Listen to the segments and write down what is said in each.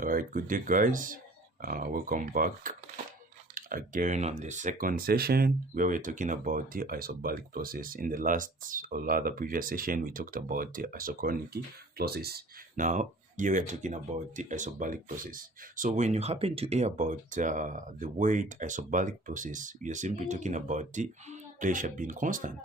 All right, good day, guys. Welcome back again on the second session where we're talking about the isobaric process. In the last or rather previous session, we talked about the isochronic process. Now, here we're talking about the isobaric process. So, when you happen to hear about the word isobaric process, you're simply talking about the pressure being constant,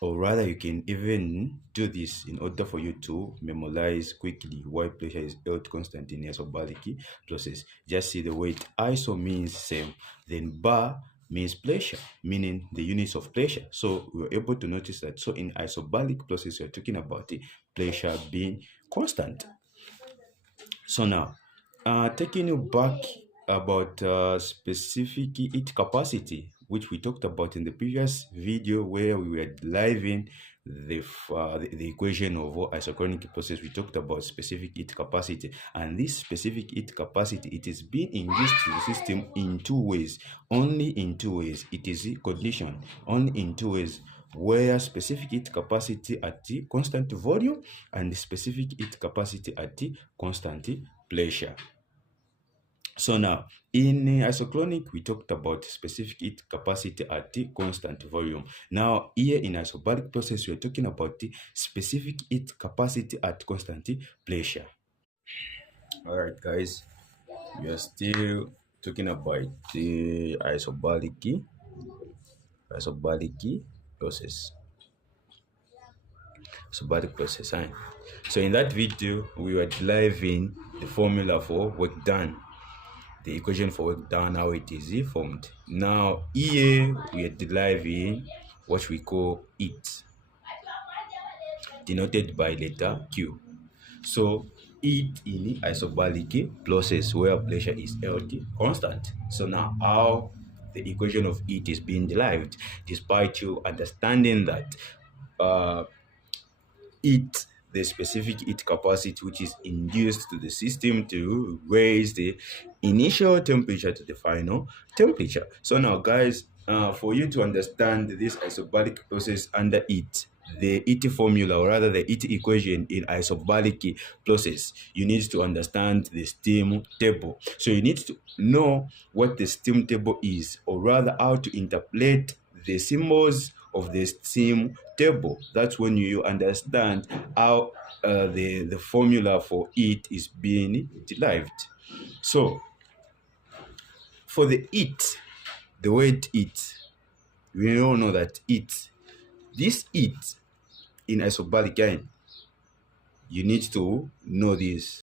or rather you can even do this in order for you to memorize quickly why pressure is held constant in isobaric process. Just see the word iso means same, then bar means pressure, meaning the units of pressure. So we were able to notice that. So in isobaric process, we're talking about the pressure being constant. So now, taking you back about specific heat capacity, which we talked about in the previous video where we were deriving the equation of isochronic process. We talked about specific heat capacity, and this specific heat capacity, it is being induced to the system in two ways, only in two ways. It is a condition only in two ways, where specific heat capacity at the constant volume and the specific heat capacity at the constant pressure. So now, in isochronic, we talked about specific heat capacity at the constant volume. Now, here in isobaric process, we're talking about the specific heat capacity at constant pressure. All right, guys, we are still talking about the isobaric process. Isobaric process. So in that video, we were deriving the formula for work done, the equation for work done, how it is formed. Now here we are deriving what we call heat, denoted by letter Q. So heat in isobaric process where pressure is held constant. So now how the equation of heat is being derived, despite you understanding that heat, the specific heat capacity which is induced to the system to raise the initial temperature to the final temperature. So now, guys, for you to understand this isobaric process under heat, the heat formula, or rather the heat equation in isobaric process, you need to understand the steam table. So you need to know what the steam table is, or rather how to interpret the symbols of the steam table. That's when you understand how the formula for it is being derived. So for the it, the word it, we all know that this it in isobaric, you need to know this.